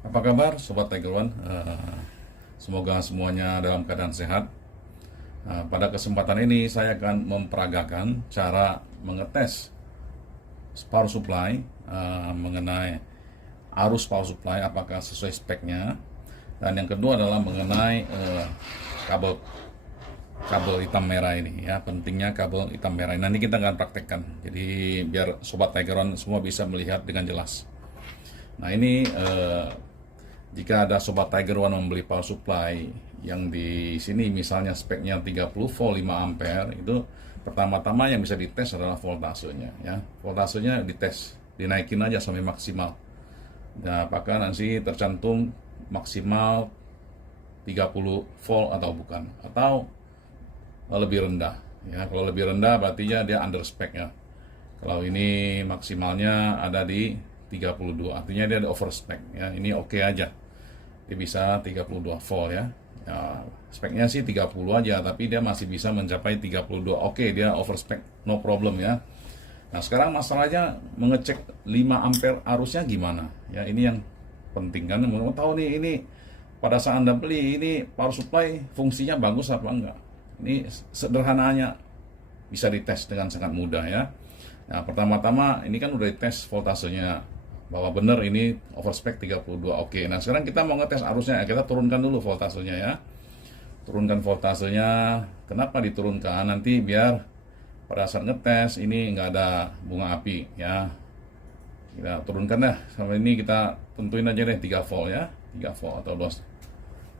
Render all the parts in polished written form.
Apa kabar Sobat Tiger One? Semoga semuanya dalam keadaan sehat. Pada kesempatan ini saya akan memperagakan cara mengetes power supply, mengenai arus power supply apakah sesuai speknya. Dan yang kedua adalah mengenai kabel kabel hitam merah ini ya, pentingnya kabel hitam merah. Nanti kita akan praktekkan. Jadi biar Sobat Tiger One semua bisa melihat dengan jelas. Nah ini jika ada Sobat Tiger One membeli power supply yang di sini misalnya speknya 30 volt 5 ampere, itu pertama-tama yang bisa dites adalah voltasenya ya. Voltasenya dites, dinaikin aja sampai maksimal. Nah, apakah nanti tercantum maksimal 30 volt atau bukan, atau lebih rendah ya. Kalau lebih rendah berarti dia under spec ya. Kalau ini maksimalnya ada di 32, artinya dia ada over spec ya. Ini oke aja, dia bisa 32 volt ya. Speknya sih 30 aja, tapi dia masih bisa mencapai 32. Oke, dia over spec, no problem ya. Nah sekarang masalahnya mengecek 5 ampere arusnya gimana ya. Ini yang penting kan, mau tahu nih ini pada saat Anda beli ini power supply fungsinya bagus apa enggak. Ini sederhananya bisa dites dengan sangat mudah ya. Nah pertama-tama ini kan udah dites voltasenya bahwa benar ini overspec 32. Oke, nah sekarang kita mau ngetes arusnya. Kita turunkan dulu voltasenya ya. Turunkan voltasenya. Kenapa diturunkan? Nanti biar pada saat ngetes ini nggak ada bunga api ya. Kita turunkan dah. Sampai ini kita tentuin aja deh 3 volt ya. 3 volt atau 2.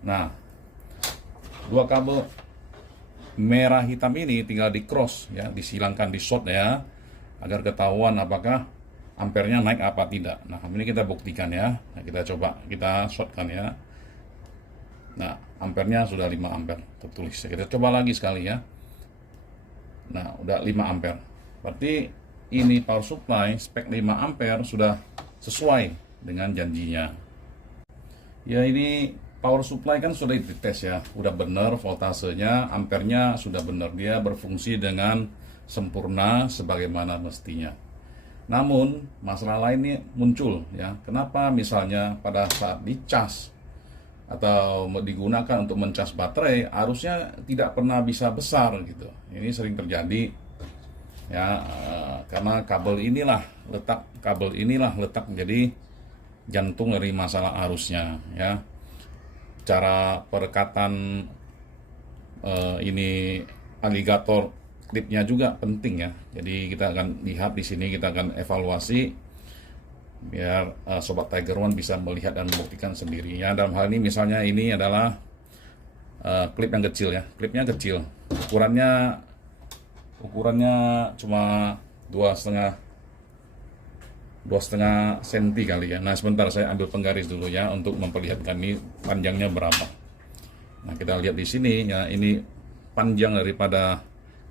Nah, dua kabel merah hitam ini tinggal di cross ya, disilangkan, di short ya, agar ketahuan apakah ampernya naik apa tidak. Nah ini kita buktikan ya. Nah, kita coba, kita shortkan ya. Nah ampernya sudah 5 ampere tertulis. Kita coba lagi sekali ya. Nah udah 5 ampere. Berarti ini power supply spek 5 ampere sudah sesuai dengan janjinya. Ya ini power supply kan sudah dites ya, udah benar voltasenya, ampernya sudah benar, dia berfungsi dengan sempurna sebagaimana mestinya. Namun masalah lainnya muncul ya. Kenapa misalnya pada saat dicas atau digunakan untuk mencas baterai arusnya tidak pernah bisa besar gitu. Ini sering terjadi ya, karena kabel inilah letak jadi jantung dari masalah arusnya ya. Cara perekatan ini aligator klipnya juga penting ya. Jadi kita akan lihat di sini, kita akan evaluasi biar Sobat Tiger One bisa melihat dan membuktikan sendiri ya. Dalam hal ini misalnya ini adalah klip yang kecil ya. Klipnya kecil. Ukurannya cuma 2,5 cm kali ya. Nah, sebentar saya ambil penggaris dulu ya untuk memperlihatkan ini panjangnya berapa. Nah, kita lihat di sini ya, ini panjang daripada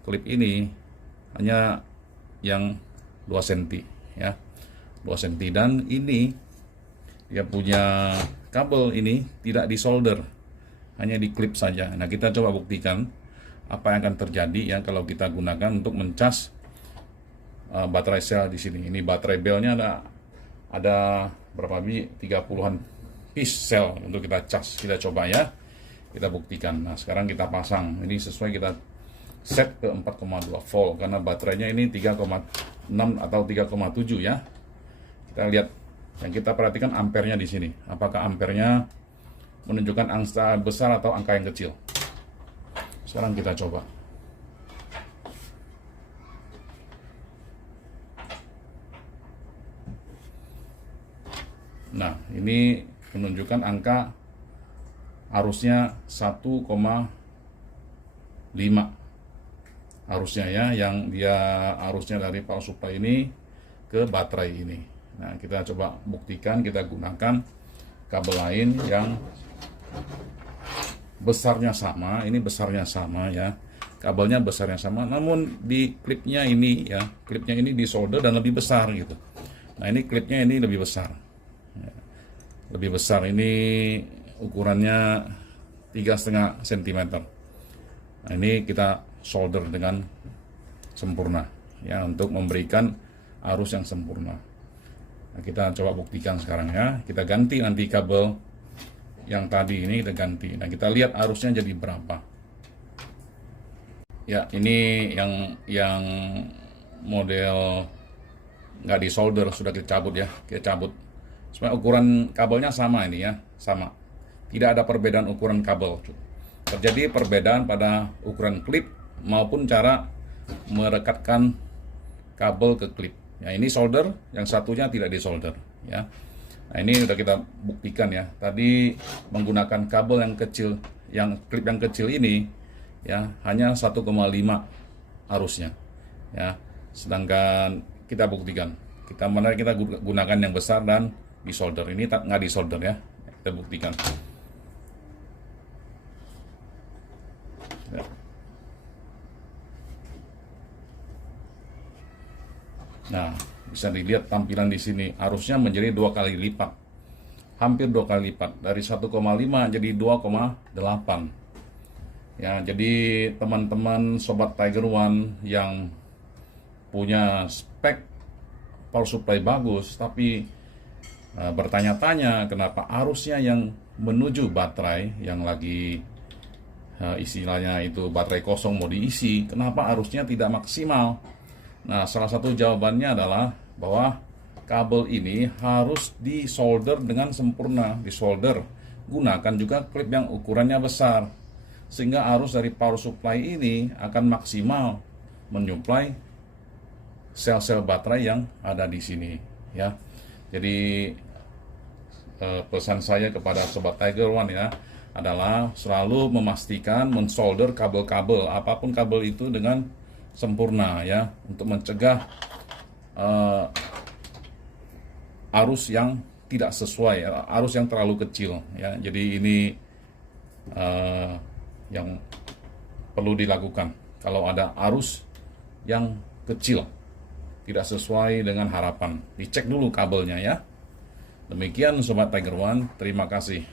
klip ini hanya yang 2 cm ya, 2 cm. Dan ini dia punya kabel ini tidak disolder, hanya di klip saja. Nah kita coba buktikan apa yang akan terjadi ya kalau kita gunakan untuk mencas baterai sel di sini. Ini baterai belnya ada berapa biji? 30-an piece sel untuk kita cas. Kita coba ya, kita buktikan. Nah sekarang kita pasang, ini sesuai, kita set ke 4,2 volt karena baterainya ini 3,6 atau 3,7 ya. Kita lihat, yang kita perhatikan ampernya di sini. Apakah ampernya menunjukkan angka besar atau angka yang kecil? Sekarang kita coba. Nah, ini menunjukkan angka arusnya 1,5 arusnya ya, yang dia arusnya dari power supply ini ke baterai ini. Nah kita coba buktikan, kita gunakan kabel lain yang besarnya sama. Ini besarnya sama ya, kabelnya besarnya sama, namun di klipnya ini ya, klipnya ini disolder dan lebih besar gitu. Nah ini klipnya ini lebih besar ya. Lebih besar, ini ukurannya 3,5 cm. Nah ini kita solder dengan sempurna ya, untuk memberikan arus yang sempurna. Nah, kita coba buktikan sekarang ya. Kita ganti nanti kabel yang tadi ini, kita ganti. Nah, kita lihat arusnya jadi berapa. Ya, ini yang model nggak disolder, sudah kita cabut ya, kita cabut. Sebenarnya ukuran kabelnya sama ini ya, sama. Tidak ada perbedaan ukuran kabel. Terjadi perbedaan pada ukuran klip maupun cara merekatkan kabel ke klip. Ya, ini solder, yang satunya tidak disolder ya. Nah, ini udah kita buktikan ya. Tadi menggunakan kabel yang kecil, yang klip yang kecil ini ya, hanya 1,5 arusnya ya. Sedangkan kita buktikan, kita gunakan yang besar dan disolder. Ini nggak disolder ya, kita buktikan ya. Nah, bisa dilihat tampilan di sini, arusnya menjadi 2 kali lipat, hampir 2 kali lipat, dari 1,5 jadi 2,8 ya. Jadi teman-teman sobat Tiger One yang punya spek power supply bagus tapi bertanya-tanya kenapa arusnya yang menuju baterai yang lagi istilahnya itu baterai kosong mau diisi, kenapa arusnya tidak maksimal. Nah, salah satu jawabannya adalah bahwa kabel ini harus disolder dengan sempurna. Disolder, gunakan juga klip yang ukurannya besar, sehingga arus dari power supply ini akan maksimal menyuplai sel-sel baterai yang ada di sini ya. Jadi pesan saya kepada sobat Tiger One ya adalah selalu memastikan mensolder kabel-kabel, apapun kabel itu, dengan sempurna ya, untuk mencegah arus yang tidak sesuai, arus yang terlalu kecil ya. Jadi ini yang perlu dilakukan kalau ada arus yang kecil tidak sesuai dengan harapan, dicek dulu kabelnya ya. Demikian sobat Tiger One, terima kasih.